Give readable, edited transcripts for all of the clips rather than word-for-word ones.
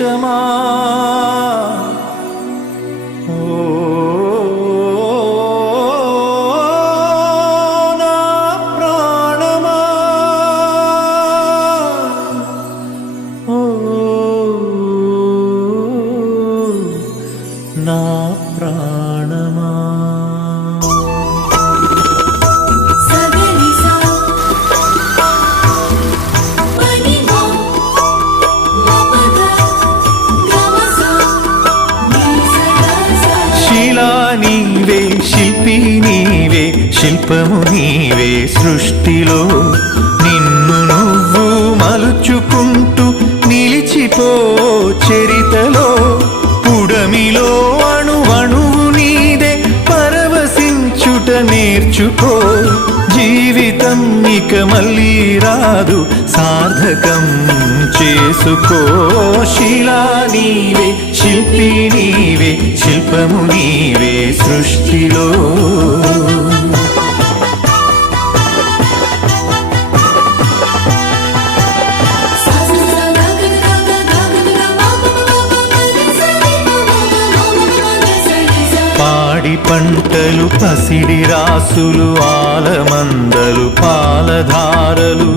దేశమా నా ప్రాణమా నా ప్రాణమా నీవే శిల్పి నీవే శిల్పము నీవే సృష్టిలో నిన్ను నువ్వు మలుచుకుంటూ నిలిచిపో చరితలో పుడమిలో అణువణువు నీదే పరవశించుట నేర్చుకో జీవితం ఇక మళ్ళీ రాదు సార్థకం చేసుకో శిలా నీవే శిల్పి నీవే శిల్పము నీవే సృష్టిలో పాడి పంటలు పసిడి రాసులు ఆలమందలు పాలధారలు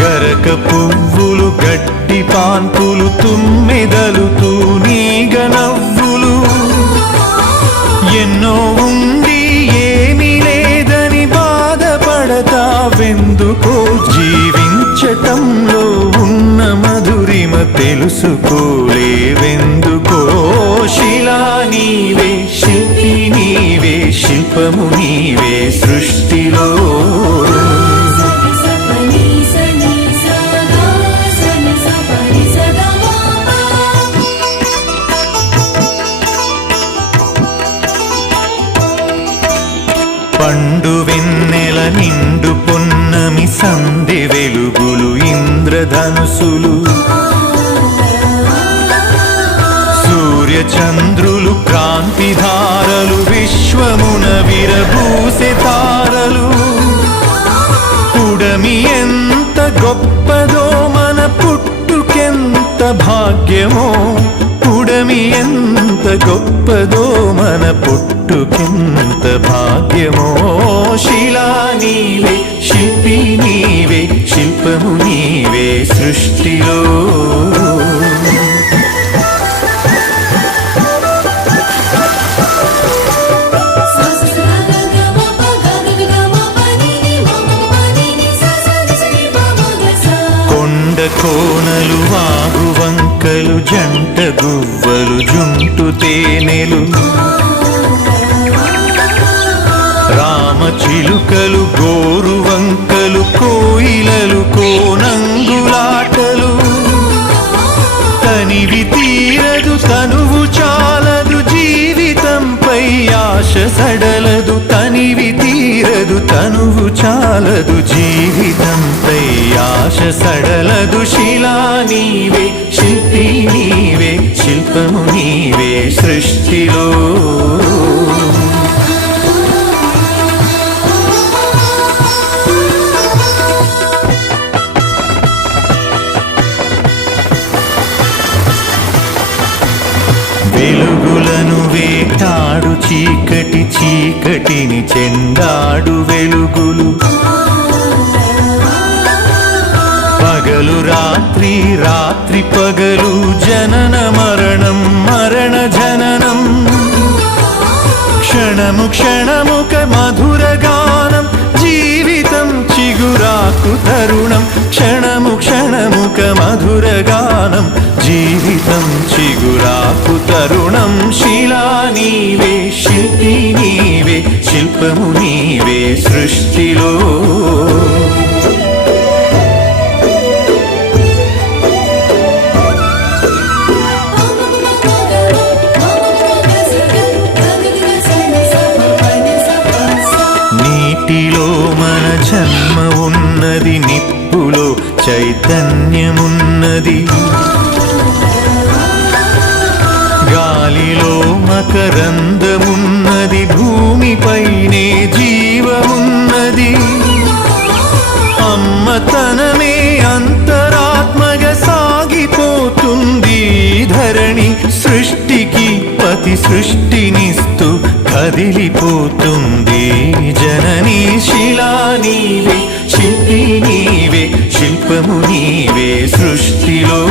గరక పువ్వులు గడ్డి పాన్పులు తుమ్మెదలు తూనీగ నవ్వులు ఎన్నో ఉండి ఏమీ లేదని బాధపడతావెందుకో జీవించటంలో ఉన్న మధురిమ తెలుసుకోలేవెందుకో శిలా నీవే శిల్పి నీవే శిల్పము నీవే సృష్టిలో పండు వెన్నెల నిండు పొన్నమి సందె వెలుగులు ఇంద్రధనుసులు సూర్య చంద్రులు క్రాంతిధారలు విశ్వమున విరబూసె తారలు పుడమి ఎంత గొప్పదో మన పుట్టుకెంత భాగ్యమో పుడమి ఎంత గొప్పదో మన పుట్టుకెంత భాగ్యమో శిలా నీవే శిల్పి నీవే శిల్పము నీవే సృష్టిలో కోనలు వాగు వంకలు జంట గువ్వలు జుంటు తేనెలు రామ చిలుకలు గోరు వంకలు కోయిలలు కోనంగులాటలు తనివి తీరదు తనువు చాలదు జీవితంపై ఆశ సడలదు తనివి తీరదు తనువు చాలదు జీవితంపై ఆశ సడలదు శిలా నీవే శిల్పి నీవే శిల్పము నీవే సృష్టిలో వెలుగులను వేటాడు చీకటి చీకటిని చెండాడు వెలుగులు పగలు రాత్రి రాత్రి పగలు జనన మరణం మరణ జననం క్షణము క్షణముక మధుర గానం జీవితం చిగురాకు తరుణం క్షణము క్షణముక మధుర గానం జీవితం చిగురాకు తరుణం శిలా నీవే శిల్పి నీవే శిల్పము నీవే సృష్టిలో నీటిలో మన జన్మ ఉన్నది నిప్పులో చైతన్యమున్నది గాలిలో మకరందమున్నది భూమిపైనే జీవమున్నది అమ్మతనమే అంతరాత్మ సృష్టినిస్తూ కదిలిపోతుంది జననీ. శిలా నీవే, శిల్పి నీవే, శిల్పము నీవే సృష్టిలో.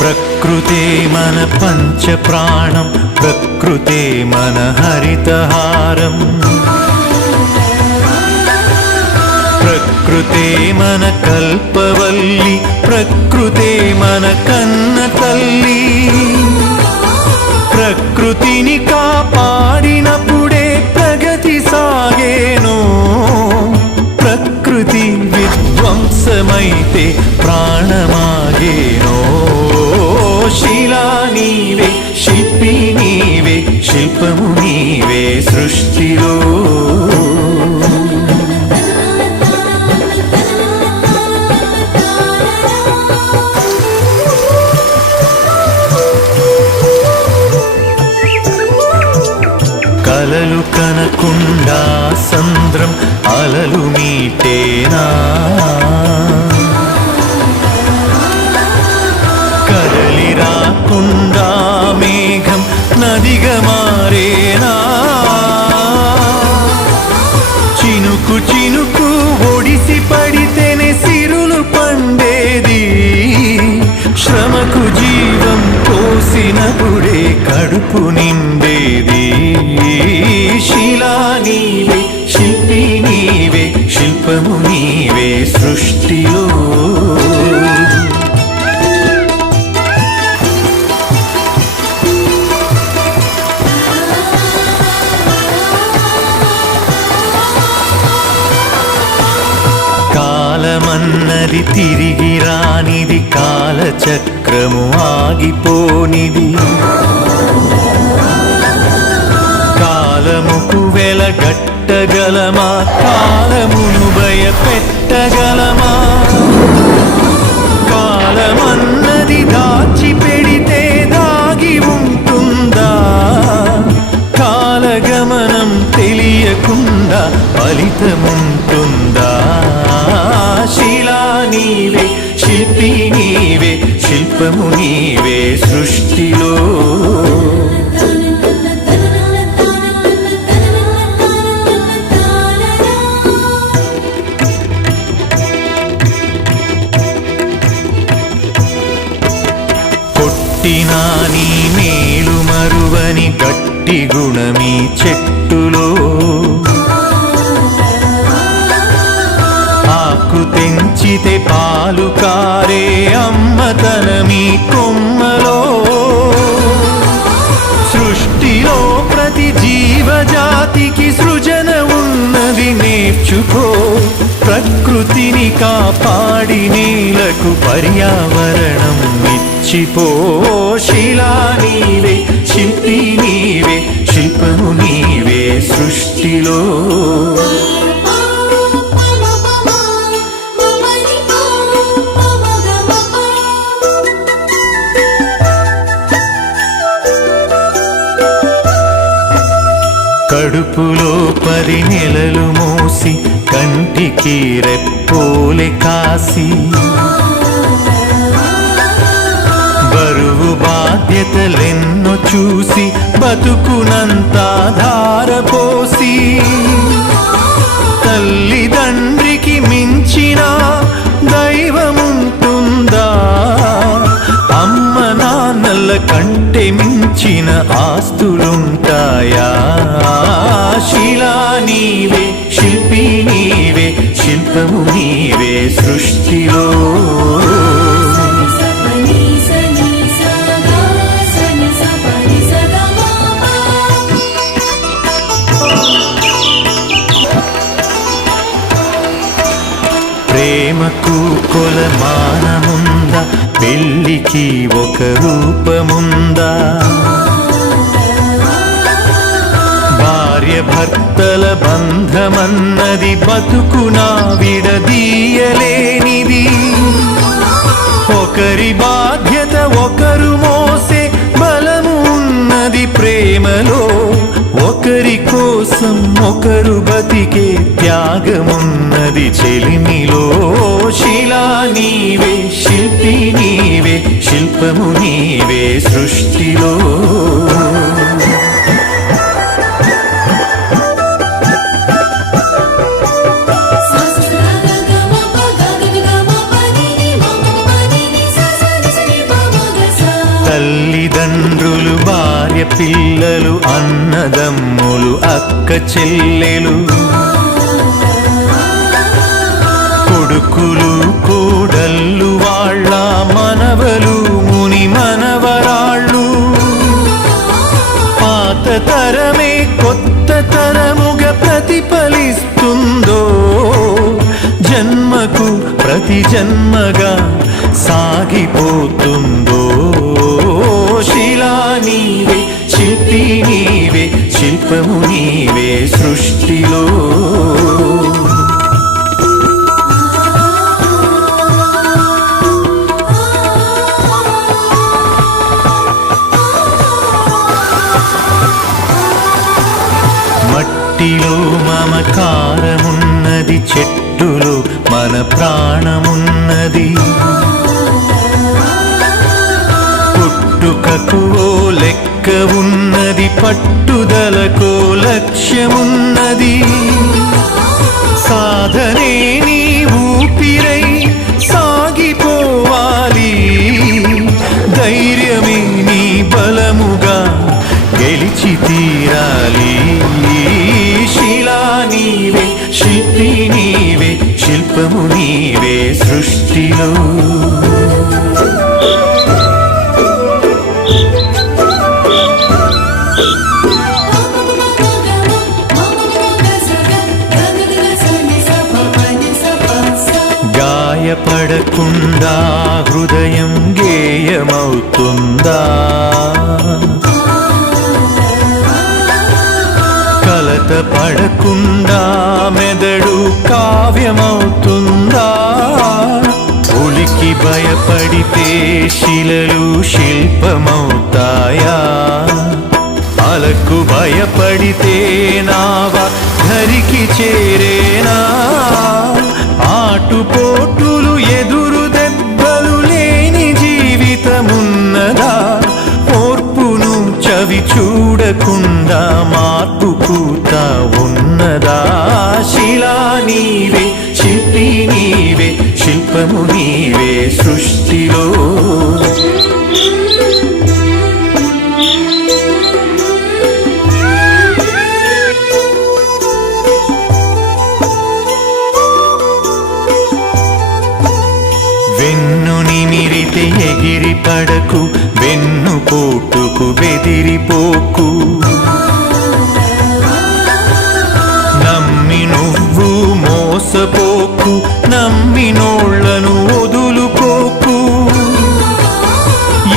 ప్రకృతే మన పంచ ప్రాణం, ప్రకృతే మన హరితహారం, ప్రకృతే మన కల్పవల్లి, ప్రకృతే మన కన్న తల్లి. ప్రకృతిని కాపాడినప్పుడే ప్రగతి సాగేను, ప్రకృతి విధ్వంసమైతే ప్రాణమాగేనో. శిలా నీవే, శిల్పి నీవే, శిల్పము నీవే సృష్టిలో. కలలు కనకుండా సంద్రం అలలు మీటేనా, కదలి రాకుండా మేఘం నదిగా మారేనా. చినుకు చినుకు ఒడిసి పడితేనే సిరులు పండేది, శ్రమకు జీవం పోసినప్పుడే కడుపు నిండేది. శిలా నీవే, శిల్పి నీవే, శిల్పము నీవే సృష్టిలో. కాలమన్నది తిరిగి రానిది, కాలచక్రము ఆగిపోనిది. కాలముకు వెలగట్టగలమా, కాలమును భయపెట్టగలమా. కాలమన్నది దాచి పెడితే దాగి ఉంటుందా, కాలగమనం తెలియకుండా ఫలితముంటుందా. శిలా నీవే, శిల్పి నీవే, శిల్పము నీవే సృష్టిలో. కొట్టినా నీ మేలు మరువని గట్టి గుణమీ చెట్టులో. ఆకు తెంచితే పాలు కారే అమ్మతనమీ కొమ్మలో. సృష్టిలో ప్రతి జీవజాతికి సృజన ఉన్నది నేర్చుకో, ప్రకృతిని కాపాడి నేలకు పర్యావరణం ఇచ్చిపో. శిలా నీవే, శిల్పి నీవే, శిల్పము నీవే సృష్టిలో. కడుపులో 10 నెలలు మోసి కంటికి రెప్పోలే కాసి, బరువు బాధ్యతలెన్నో చూసి బతుకునంతా ధారపోసి. తల్లిదండ్రికి మించిన దైవముంటుందా, అమ్మ నాన్నల కంటే మించిన ఆస్తులుంటాయా. శిలా నీవే, శిల్పి నీవే, శిల్పము నీవే సృష్టిలో. ప్రేమకు కొలమానముందా, పెళ్ళికి ఒక రూపముందా. భార్య భర్తల బంధమన్నది బతుకునా విడదీయలేనిది. ఒకరి బాధ్యత ఒకరు మోసే బలము ఉన్నది ప్రేమలో. ఒకరి కోసం ఒకరు బతికే త్యాగమున్నది చెలిమిలో. శిలా నీవే, శిల్పి నీవే, శిల్పము నీవే సృష్టిలో. తల్లిదండ్రులు, భార్య పిల్లలు, అన్నదమ్ములు, అక్క చెల్లెలు, కొడుకులు కోడళ్ళు, వాళ్ళ మనవలు, ముని మనవరాళ్ళు. పాత తరమే కొత్త తరముగా ప్రతిఫలిస్తుందో, జన్మకు ప్రతి జన్మగా సాగిపోతుందో. శిలా నీవే, శిల్పి నీవే, శిల్పము నీవే సృష్టిలో. మట్టిలో మమకారమున్నది, చెట్టులో మన ప్రాణమున్నది. పుట్టుకకు ఓ లెక్క ఉన్నది, పట్టుదలకో లక్ష్యమున్నది. సాధనే నీ ఊపిరై సాగిపోవాలి, ధైర్యమే నీ బలముగా గెలిచి తీరాలి. శిలా నీవే, శిల్పి నీవే, శిల్పము నీవే సృష్టిలో. గాయపడకుండా హృదయం గేయమవుతుందా, కలత పడకుండా మెదడు కావ్యమవుతుందా. ఉలికి భయపడితే శిలలు శిల్పమవుతాయా, అలకు భయపడితే నావ ధరికి చేరేనా. ఆటుపోటులు ఎదురు దెబ్బలు లేని జీవితమున్నదా, ఓర్పును చవి చూడకుండా మార్పు పూత ఉన్నదా. శిలా నీవే, శిల్పి నీవే, శిల్పము నీవే సృష్టిలో. వెన్ను నిమిరితే ఎగిరి పడకు, వెన్ను పోటుకు బెదిరిపోకు. నమ్మి నువ్వు మోసపోకు, నమ్మినోళ్లను వదులుకోకు.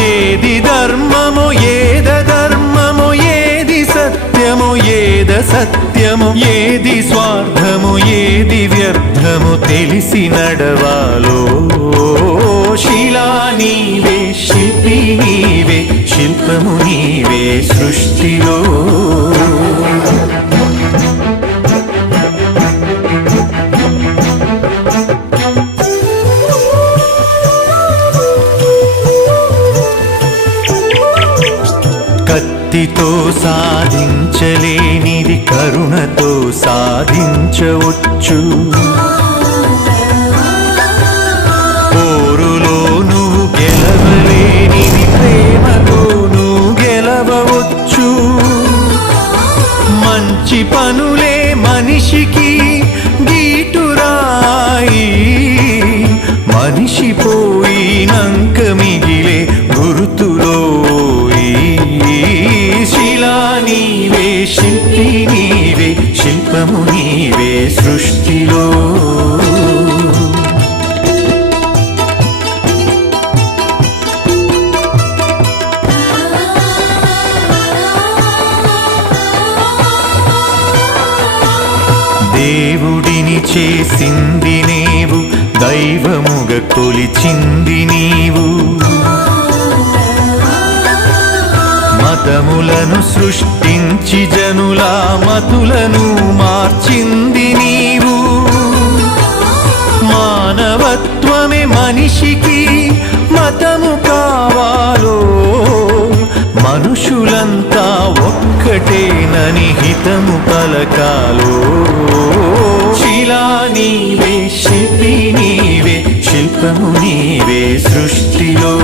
ఏది ధర్మమో ఏద ధర్మమో, ఏది సత్యమో ఏద సత్యమో, ఏది స్వార్థమో ఏది వ్యర్థమో తెలిసి నడవాలో. శిలా నీవే, శిల్పి నీవే, శిల్పము నీవే సృష్టిలో. కత్తితో సాధించలేనిది కరుణతో సాధించవచ్చు. పోరులో నువ్వు గెలవలేనిది ప్రేమతో నువ్వు గెలవవచ్చు. మంచి పనులే మనిషికి గీటురాయి, మనిషి పోయినంక మిగిలే గుర్తులో. శిలా నీవే, శిల్పి నీవే, శిల్పము నీవే సృష్టిలో. దేవుడిని చేసింది నీవు, దైవముగ కొలిచింది నీవు. మతముల కులములను సృష్టించి జనుల మతులను మార్చింది నీవు. మానవత్వమే మనిషికి మతము కావాలో, మనుషులంతా ఒక్కటేనని హితము పలకాలో. శిలా నీవే, శిల్పి నీవే, శిల్పము నీవే సృష్టిలో.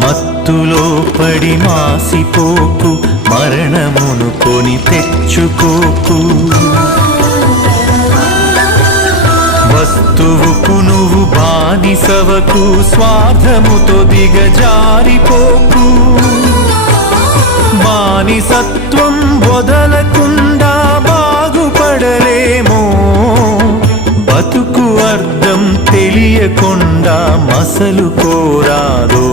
మత్తులో పడి మాసిపోకు, మరణమును కొని తెచ్చుకోకు. వస్తువుకు నువ్వు బానిసవకు, స్వార్థముతో దిగజారిపోకు. బానిసత్వం వదలకుండా బాగుపడలేమో, బతుకు అర్థం తెలియకుండా మసలు కోరాదో.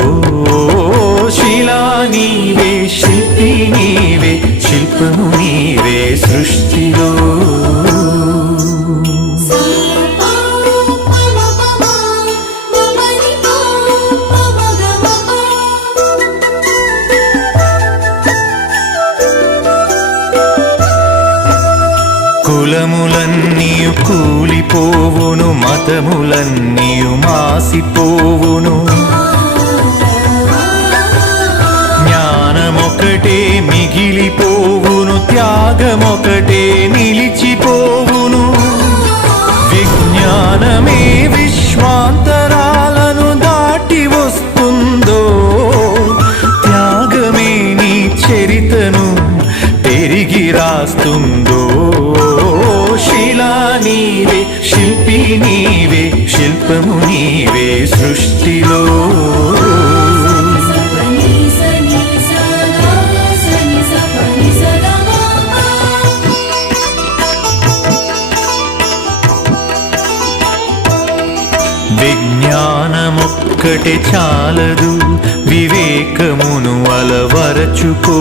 శిలా నీవే, శిల్పి నీవే, శిల్పము నీవే సృష్టిలో. కులములన్నీయు కూలిపోవును, మతములన్నీయు మాసిపోవును. జ్ఞానమొకటే మిగిలిపోవును, త్యాగమొకటే నిలిచిపోవును. విజ్ఞానమే విశ్వాంతరాలను దాటి వస్తుందో, త్యాగమే నీ చరితను తిరిగి రాస్తుందో. శిలా నీవే, శిల్పి నీవే, శిల్పము నీవే సృష్టిలో. విజ్ఞానమొక్కటే చాలదు, వివేకమును అలవరచుకో.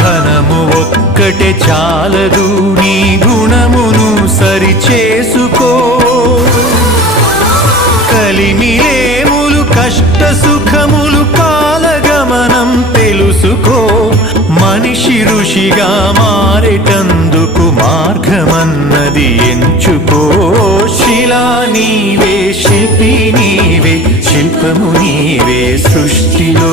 ధనము ఒక్కటే చాలదు, నీ గుణమును సరిచేసుకో. కలిమిలేములు కష్ట సుఖములు కాలగమనం తెలుసుకో. మనిషి ఋషిగా మారేటందుకు మార్గమన్నది ఎంచుకో. శిలా నీవే, శిల్పి నీవే, శిల్పము నీవే సృష్టిలో.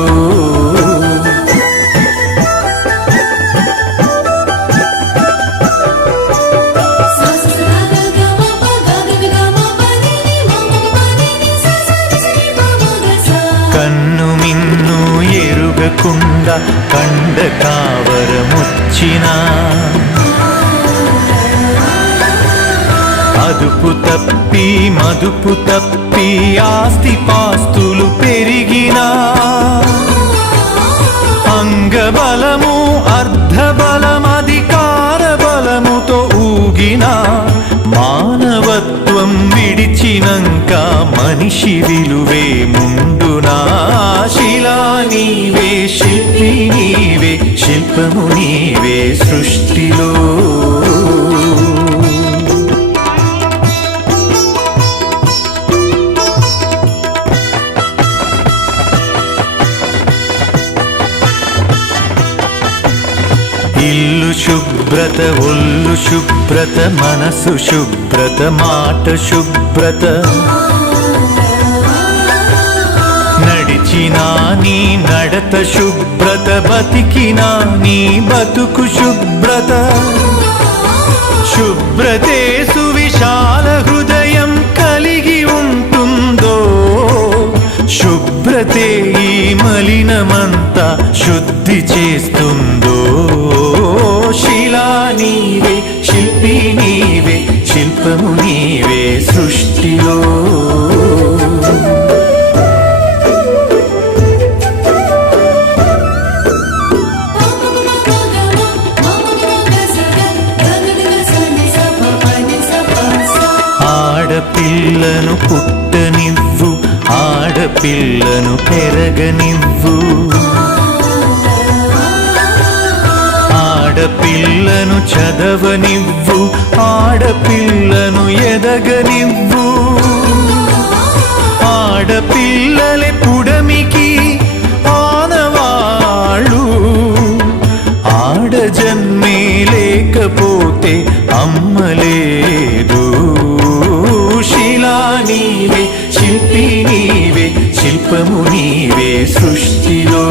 కన్ను మిన్ను ఎరుగకుండా కండ కావరముచ్చినా, అదుపు తప్పి మదుపు తప్పి ఆస్తి పాస్తులు పెరిగినా, అంగబలము అర్ధబలం అధికార బలముతో ఊగినా, మానవత్వం విడిచినంక మనిషి విలువే ముందునా. శిలా నీవే, శిల్పి నీవే, శిల్పము నీవే సృష్టిలో. ఇల్లు శుభ్రత, ఒళ్ళు శుభ్రత, మనసు శుభ్రత, మాట శుభ్రత. నడిచినా నీ నడత శుభ్రత, బతికినా నీ బతుకు శుభ్రత. శుభ్రతే సువిశాల హృదయం కలిగి ఉంటుందో, శుభ్రతే ఈ మలినమంతా శుద్ధి చేస్తుందో. శిలా నీవే, శిల్పి నీవే, శిల్పము నీవే సృష్టిలో. ఆడపిల్లను పుట్టనివ్వు, ఆడపిల్లను పెరగనివ్వు. ఆడపిల్లను చదవనివ్వు, ఆడపిల్లను ఎదగనివ్వు. ఆడపిల్లలే పుడమికి ఆనవాళ్ళు, ఆడజన్మే లేకపోతే అమ్మలేదు. శిలా నీవే, శిల్పి నీవే, శిల్పము నీవే సృష్టిలో.